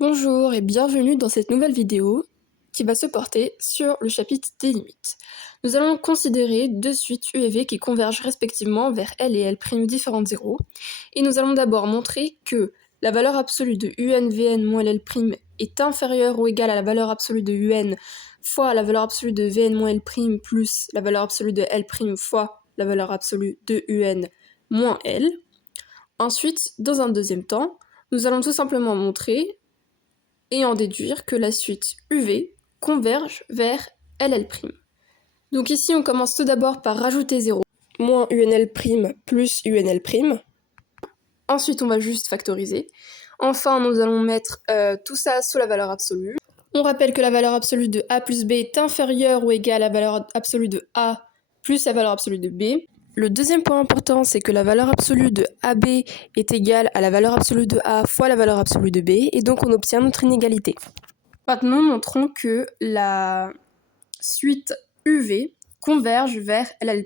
Bonjour et bienvenue dans cette nouvelle vidéo qui va se porter sur le chapitre des limites. Nous allons considérer deux suites U et V qui convergent respectivement vers L et L' différents de 0 et nous allons d'abord montrer que la valeur absolue de UNVN moins LL' est inférieure ou égale à la valeur absolue de UN fois la valeur absolue de VN moins L' plus la valeur absolue de L' fois la valeur absolue de UN moins L. Ensuite, dans un deuxième temps, nous allons tout simplement montrer et en déduire que la suite UV converge vers LL'. Donc ici, on commence tout d'abord par rajouter 0, moins UNL' plus UNL'. Ensuite, on va juste factoriser. Enfin, nous allons mettre tout ça sous la valeur absolue. On rappelle que la valeur absolue de A plus B est inférieure ou égale à la valeur absolue de A plus la valeur absolue de B. Le deuxième point important, c'est que la valeur absolue de AB est égale à la valeur absolue de A fois la valeur absolue de B, et donc on obtient notre inégalité. Maintenant, montrons que la suite UV converge vers LL'.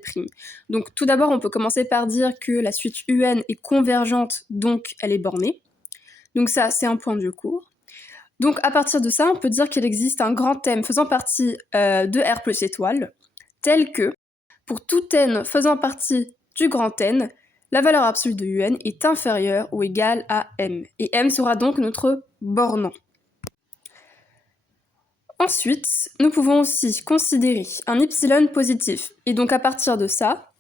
Donc tout d'abord, on peut commencer par dire que la suite UN est convergente, donc elle est bornée. Donc ça, c'est un point du cours. Donc à partir de ça, on peut dire qu'il existe un grand M faisant partie de R plus étoile, tel que pour tout n faisant partie du grand N, la valeur absolue de UN est inférieure ou égale à M. Et M sera donc notre bornant. Ensuite, nous pouvons aussi considérer un epsilon positif. Et donc à partir de ça,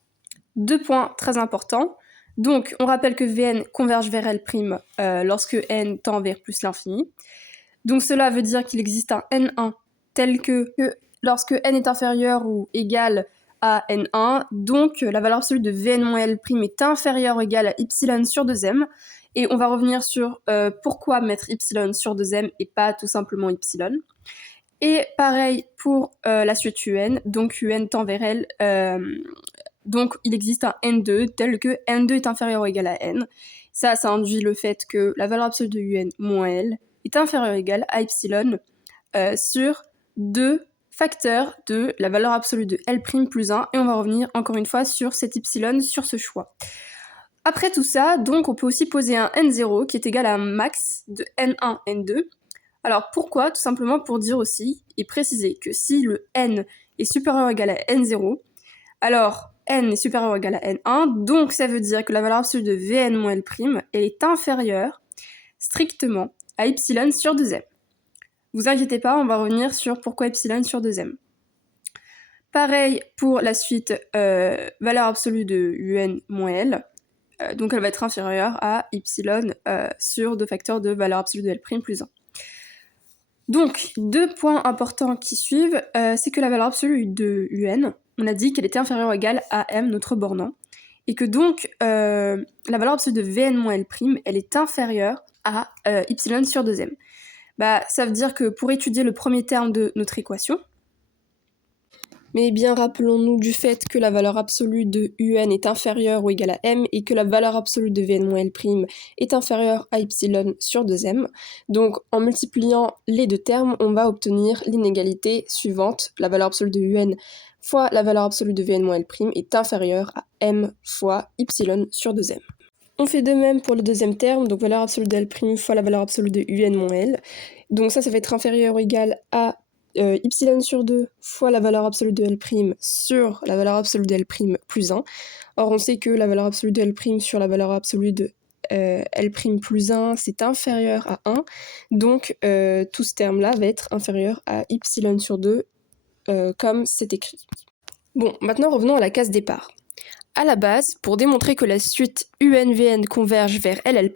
deux points très importants. Donc on rappelle que Vn converge vers L' lorsque n tend vers plus l'infini. Donc cela veut dire qu'il existe un N1 tel que lorsque n est inférieur ou égal à N1, donc la valeur absolue de Vn moins L' est inférieure ou égale à y sur 2m. Et on va revenir sur pourquoi mettre y sur 2m et pas tout simplement y. Et pareil pour la suite UN, donc UN tend vers L, donc il existe un N2 tel que N2 est inférieur ou égal à N. Ça induit le fait que la valeur absolue de UN moins L est inférieure ou égale à epsilon sur 2 facteurs de la valeur absolue de L' plus 1, et on va revenir encore une fois sur cet epsilon, sur ce choix. Après tout ça, donc on peut aussi poser un N0 qui est égal à un max de N1, N2. Alors pourquoi? Tout simplement pour dire aussi et préciser que si le N est supérieur ou égal à N0, alors N est supérieur ou égal à N1, donc ça veut dire que la valeur absolue de Vn moins L', elle est inférieure strictement à y sur 2m. Vous inquiétez pas, on va revenir sur pourquoi y sur 2m. Pareil pour la suite valeur absolue de un moins L, donc elle va être inférieure à y sur 2 facteurs de valeur absolue de L' plus 1. Donc, deux points importants qui suivent, c'est que la valeur absolue de UN, on a dit qu'elle était inférieure ou égale à M, notre bornant, et que donc la valeur absolue de Vn moins L', elle est inférieure à y sur 2m. Ça veut dire que pour étudier le premier terme de notre équation, mais bien rappelons-nous du fait que la valeur absolue de UN est inférieure ou égale à M et que la valeur absolue de Vn moins L' est inférieure à y sur 2m. Donc en multipliant les deux termes, on va obtenir l'inégalité suivante. La valeur absolue de UN fois la valeur absolue de Vn moins L' est inférieure à M fois y sur 2m. On fait de même pour le deuxième terme, donc valeur absolue de L' fois la valeur absolue de UN moins L. Donc ça va être inférieur ou égal à y sur 2 fois la valeur absolue de L' sur la valeur absolue de L' plus 1. Or, on sait que la valeur absolue de L' sur la valeur absolue de L' plus 1, c'est inférieur à 1. Donc, tout ce terme-là va être inférieur à y sur 2, comme c'est écrit. Bon, maintenant revenons à la case départ. À la base, pour démontrer que la suite UNVN converge vers LL',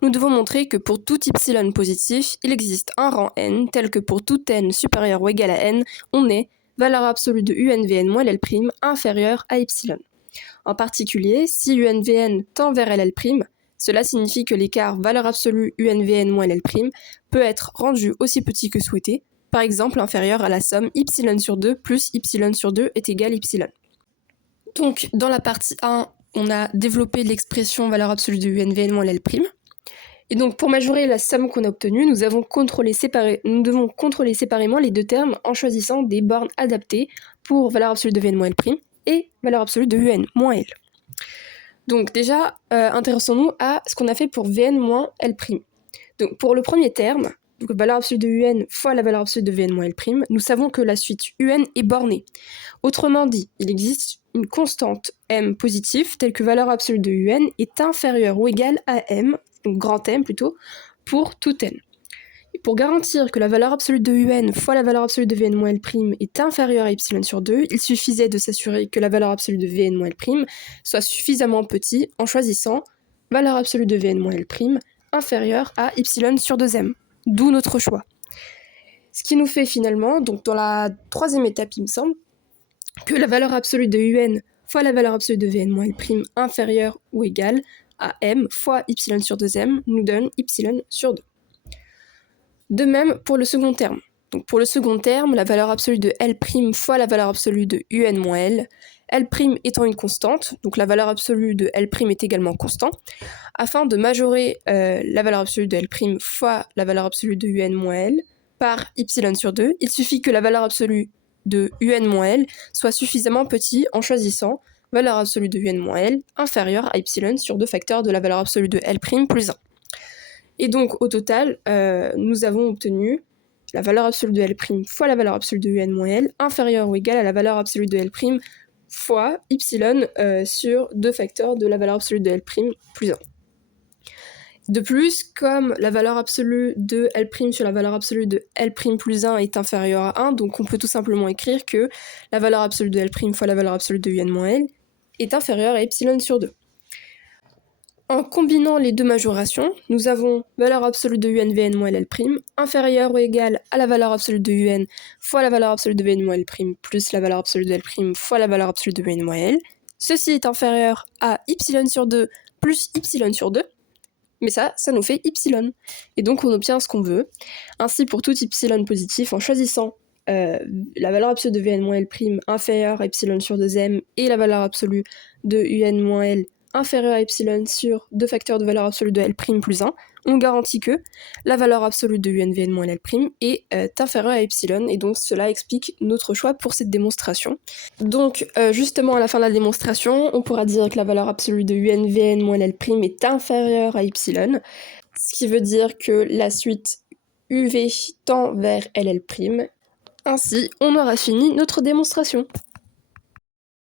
nous devons montrer que pour tout y positif, il existe un rang n tel que pour tout n supérieur ou égal à n, on est valeur absolue de UNVN moins LL' inférieure à y. En particulier, si UNVN tend vers LL', cela signifie que l'écart valeur absolue UNVN moins LL' peut être rendu aussi petit que souhaité, par exemple inférieur à la somme y sur 2 plus y sur 2 est égal y. Donc, dans la partie 1, on a développé l'expression valeur absolue de UNVN moins LL'. Et donc, pour majorer la somme qu'on a obtenue, nous devons contrôler séparément les deux termes en choisissant des bornes adaptées pour valeur absolue de Vn moins L' et valeur absolue de Un moins L. Donc déjà, intéressons-nous à ce qu'on a fait pour Vn moins L'. Donc, pour le premier terme, donc valeur absolue de un fois la valeur absolue de Vn moins L', nous savons que la suite un est bornée. Autrement dit, il existe une constante m positive telle que valeur absolue de un est inférieure ou égale à m, donc grand M plutôt, pour tout n. Et pour garantir que la valeur absolue de un fois la valeur absolue de Vn moins L' est inférieure à epsilon sur 2, il suffisait de s'assurer que la valeur absolue de Vn moins L' soit suffisamment petit en choisissant valeur absolue de Vn moins L' inférieure à epsilon sur 2m, d'où notre choix. Ce qui nous fait finalement, donc dans la troisième étape il me semble, que la valeur absolue de un fois la valeur absolue de Vn moins L' inférieure ou égale à m fois epsilon sur 2m nous donne epsilon sur 2. De même pour le second terme. Donc pour le second terme, la valeur absolue de L' fois la valeur absolue de un moins L, L' étant une constante, donc la valeur absolue de L' est également constant, afin de majorer la valeur absolue de L' fois la valeur absolue de un moins L par epsilon sur 2, il suffit que la valeur absolue de un moins L soit suffisamment petit en choisissant valeur absolue de un moins L inférieure à epsilon sur 2 facteurs de la valeur absolue de L' plus 1. Et donc, au total, nous avons obtenu la valeur absolue de L' fois la valeur absolue de un moins L inférieure ou égale à la valeur absolue de L' fois epsilon sur 2 facteurs de la valeur absolue de L' plus 1. De plus, comme la valeur absolue de L' sur la valeur absolue de L' plus 1 est inférieure à 1, donc on peut tout simplement écrire que la valeur absolue de L' fois la valeur absolue de un moins L est inférieure à epsilon sur 2. En combinant les deux majorations, nous avons valeur absolue de un Vn moins L' inférieure ou égale à la valeur absolue de un fois la valeur absolue de Vn moins L' plus la valeur absolue de L' fois la valeur absolue de Vn moins L. Ceci est inférieur à epsilon sur 2 plus epsilon sur 2, mais ça nous fait epsilon. Et donc on obtient ce qu'on veut. Ainsi pour tout epsilon positif, en choisissant la valeur absolue de Vn moins L' inférieure à epsilon sur 2m et la valeur absolue de un moins L inférieur à epsilon sur 2 facteurs de valeur absolue de L' plus 1, on garantit que la valeur absolue de un Vn moins L' est inférieure à epsilon, et donc cela explique notre choix pour cette démonstration. Donc justement à la fin de la démonstration, on pourra dire que la valeur absolue de un Vn moins L' est inférieure à epsilon, ce qui veut dire que la suite UV tend vers LL'. Ainsi, on aura fini notre démonstration.